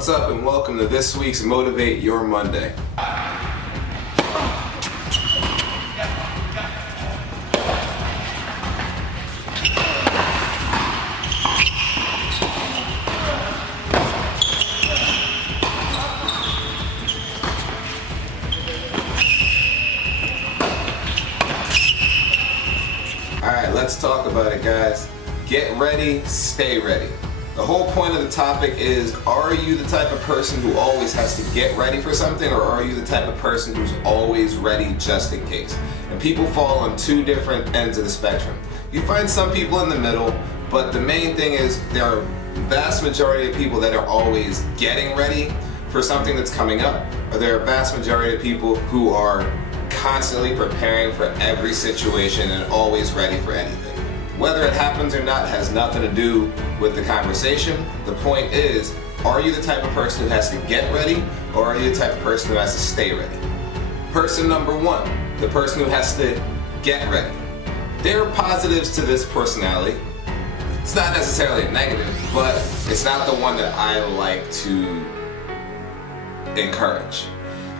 What's up and welcome to this week's Motivate Your Monday. Alright, let's talk about it, guys. Get ready, stay ready. The whole point of the topic is, are you the type of person who always has to get ready for something, or are you the type of person who's always ready just in case? And people fall on two different ends of the spectrum. You find some people in the middle, but the main thing is there are vast majority of people that are always getting ready for something that's coming up, or there are a vast majority of people who are constantly preparing for every situation and always ready for anything. Whether it happens or not has nothing to do with the conversation. The point is, are you the type of person who has to get ready, or are you the type of person who has to stay ready? Person number one, the person who has to get ready. There are positives to this personality. It's not necessarily a negative, but it's not the one that I like to encourage.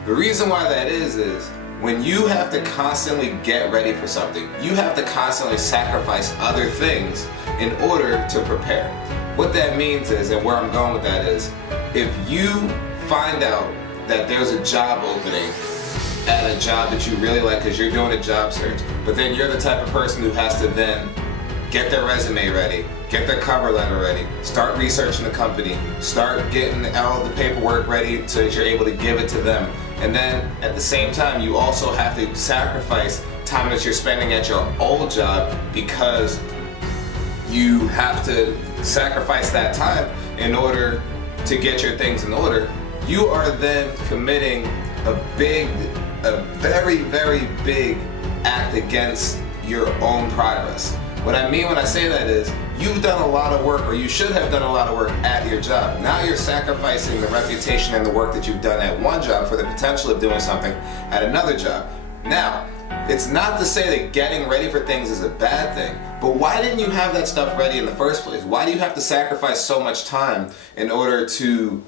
The reason why that is when you have to constantly get ready for something, you have to constantly sacrifice other things in order to prepare. What that means is, and where I'm going with that is, if you find out that there's a job opening at a job that you really like because you're doing a job search, but then you're the type of person who has to then get their resume ready, get their cover letter ready, start researching the company, start getting all the paperwork ready so that you're able to give it to them. And then at the same time, you also have to sacrifice time that you're spending at your old job, because you have to sacrifice that time in order to get your things in order. You are then committing a very, very big act against your own progress. What I mean when I say that is, you've done a lot of work, or you should have done a lot of work at your job. Now you're sacrificing the reputation and the work that you've done at one job for the potential of doing something at another job. Now, it's not to say that getting ready for things is a bad thing, but why didn't you have that stuff ready in the first place? Why do you have to sacrifice so much time in order to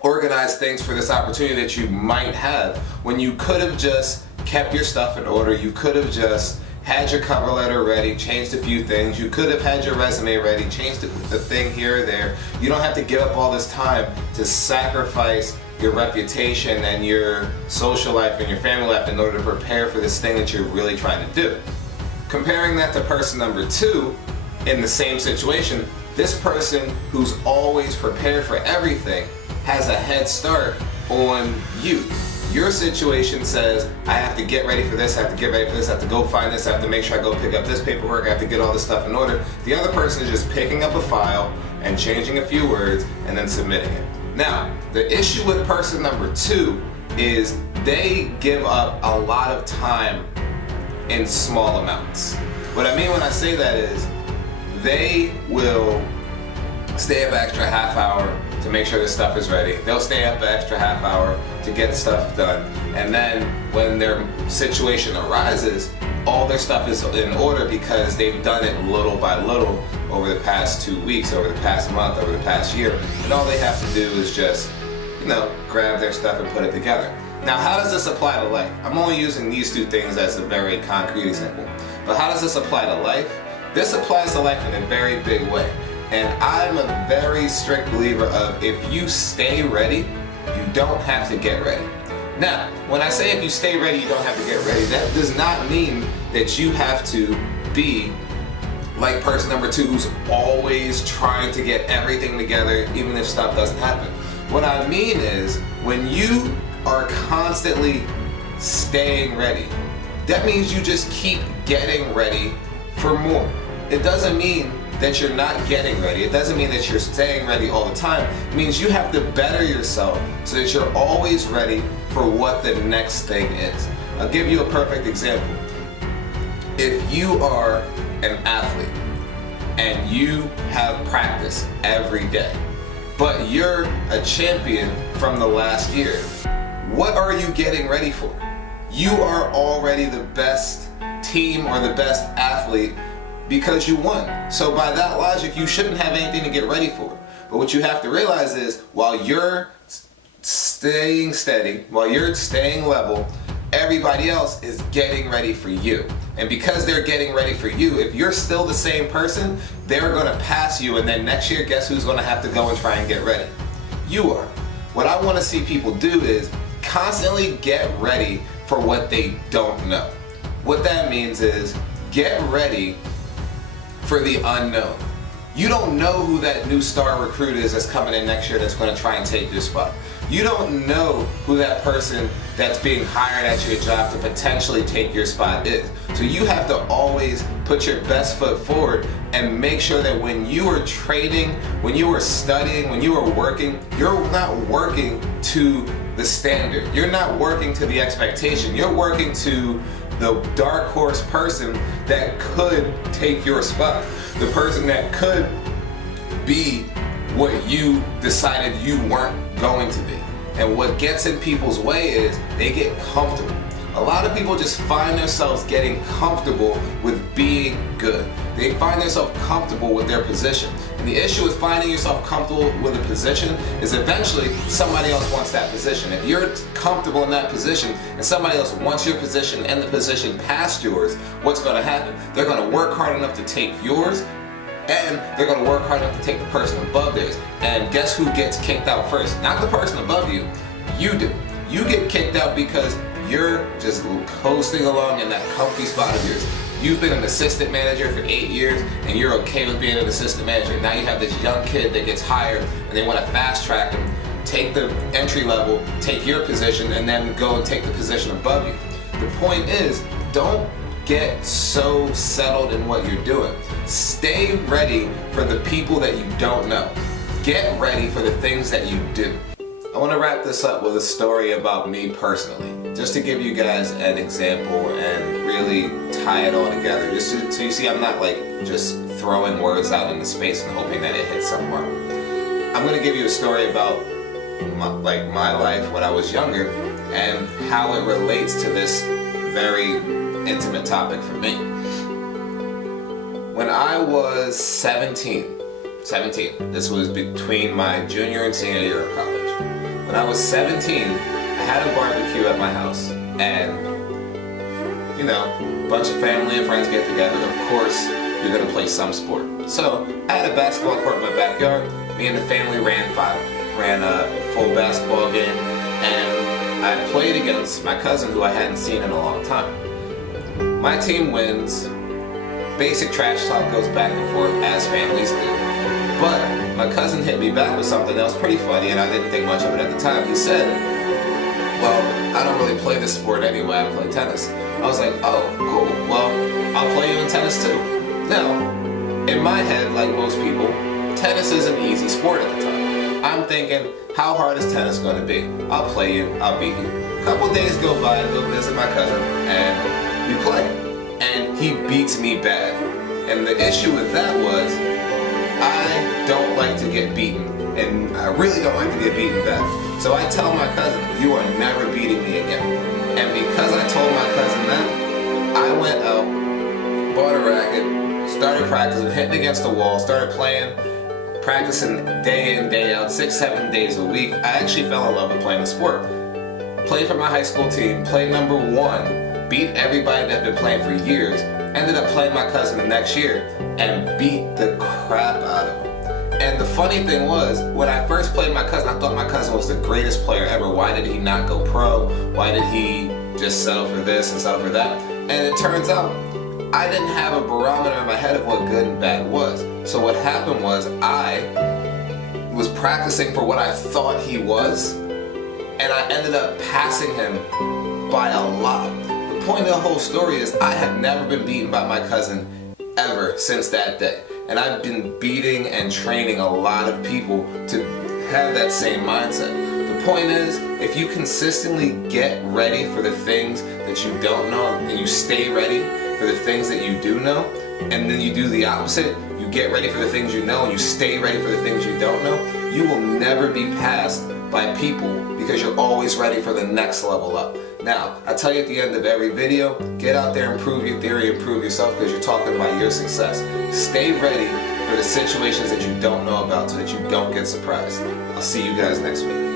organize things for this opportunity that you might have, when you could have just kept your stuff in order? You could have just had your cover letter ready, changed a few things. You could have had your resume ready, changed a thing here or there. You don't have to give up all this time to sacrifice your reputation and your social life and your family life in order to prepare for this thing that you're really trying to do. Comparing that to person number two, in the same situation, this person who's always prepared for everything has a head start on you. Your situation says, I have to get ready for this, I have to get ready for this, I have to go find this, I have to make sure I go pick up this paperwork, I have to get all this stuff in order. The other person is just picking up a file and changing a few words and then submitting it. Now, the issue with person number two is they give up a lot of time in small amounts. What I mean when I say that is, they will stay up an extra half hour to make sure this stuff is ready. They'll stay up an extra half hour to get stuff done. And then when their situation arises, all their stuff is in order because they've done it little by little over the past 2 weeks, over the past month, over the past year. And all they have to do is just, grab their stuff and put it together. Now, how does this apply to life? I'm only using these two things as a very concrete example. But how does this apply to life? This applies to life in a very big way. And I'm a very strict believer of, if you stay ready, you don't have to get ready. Now, when I say if you stay ready, you don't have to get ready, that does not mean that you have to be like person number two, who's always trying to get everything together even if stuff doesn't happen. What I mean is, when you are constantly staying ready, that means you just keep getting ready for more. It doesn't mean that you're not getting ready. It doesn't mean that you're staying ready all the time. It means you have to better yourself so that you're always ready for what the next thing is. I'll give you a perfect example. If you are an athlete and you have practice every day, but you're a champion from the last year, what are you getting ready for? You are already the best team or the best athlete because you won. So by that logic, you shouldn't have anything to get ready for. But what you have to realize is, while you're staying steady, while you're staying level, everybody else is getting ready for you. And because they're getting ready for you, if you're still the same person, they're going to pass you, and then next year, guess who's going to have to go and try and get ready? You are. What I want to see people do is constantly get ready for what they don't know. What that means is get ready for the unknown. You don't know who that new star recruit is that's coming in next year that's going to try and take your spot. You don't know who that person that's being hired at your job to potentially take your spot is. So you have to always put your best foot forward and make sure that when you are trading, when you are studying, when you are working, you're not working to the standard. You're not working to the expectation. You're working to the dark horse person that could take your spot. The person that could be what you decided you weren't going to be. And what gets in people's way is they get comfortable. A lot of people just find themselves getting comfortable with being good. They find themselves comfortable with their position. And the issue with finding yourself comfortable with a position is eventually somebody else wants that position. If you're comfortable in that position and somebody else wants your position and the position past yours, what's going to happen? They're going to work hard enough to take yours, and they're going to work hard enough to take the person above theirs. And guess who gets kicked out first? Not the person above you, you do. You get kicked out because you're just coasting along in that comfy spot of yours. You've been an assistant manager for 8 years and you're okay with being an assistant manager. Now you have this young kid that gets hired and they want to fast track him, take the entry level, take your position, and then go and take the position above you. The point is, don't get so settled in what you're doing. Stay ready for the people that you don't know. Get ready for the things that you do. I want to wrap this up with a story about me personally, just to give you guys an example and really tie it all together. Just so you see, I'm not like just throwing words out into space and hoping that it hits somewhere. I'm going to give you a story about my life when I was younger and how it relates to this very intimate topic for me. When I was 17, this was between my junior and senior year of college. When I was 17, I had a barbecue at my house, and you know, a bunch of family and friends get together. Of course, you're gonna play some sport. So I had a basketball court in my backyard. Me and the family ran a full basketball game, and I played against my cousin who I hadn't seen in a long time. My team wins. Basic trash talk goes back and forth as families do. But my cousin hit me back with something that was pretty funny, and I didn't think much of it at the time. He said, well, I don't really play this sport anyway, I play tennis. I was like, oh, cool, well, I'll play you in tennis too. Now, in my head, like most people, tennis is an easy sport at the time. I'm thinking, how hard is tennis going to be? I'll play you, I'll beat you. A couple days go by, I go visit my cousin, and we play. And he beats me bad. And the issue with that was, I don't like to get beaten, and I really don't like to get beaten bad. So I tell my cousin, you are never beating me again. And because I told my cousin that, I went out, bought a racket, started practicing, hitting against the wall, started playing, practicing day in, day out, 6-7 days a week. I actually fell in love with playing the sport. Played for my high school team, played number 1, beat everybody that had been playing for years, ended up playing my cousin the next year, and beat the crap out of him. And the funny thing was, when I first played my cousin, I thought my cousin was the greatest player ever. Why did he not go pro? Why did he just settle for this and settle for that? And it turns out, I didn't have a barometer in my head of what good and bad was. So what happened was, I was practicing for what I thought he was, and I ended up passing him by a lot. The point of the whole story is, I have never been beaten by my cousin ever since that day. And I've been beating and training a lot of people to have that same mindset. The point is, if you consistently get ready for the things that you don't know, and you stay ready for the things that you do know, and then you do the opposite, you get ready for the things you know, and you stay ready for the things you don't know, you will never be passed by people because you're always ready for the next level up. Now, I tell you at the end of every video, get out there and prove your theory, improve yourself, because you're talking about your success. Stay ready for the situations that you don't know about so that you don't get surprised. I'll see you guys next week.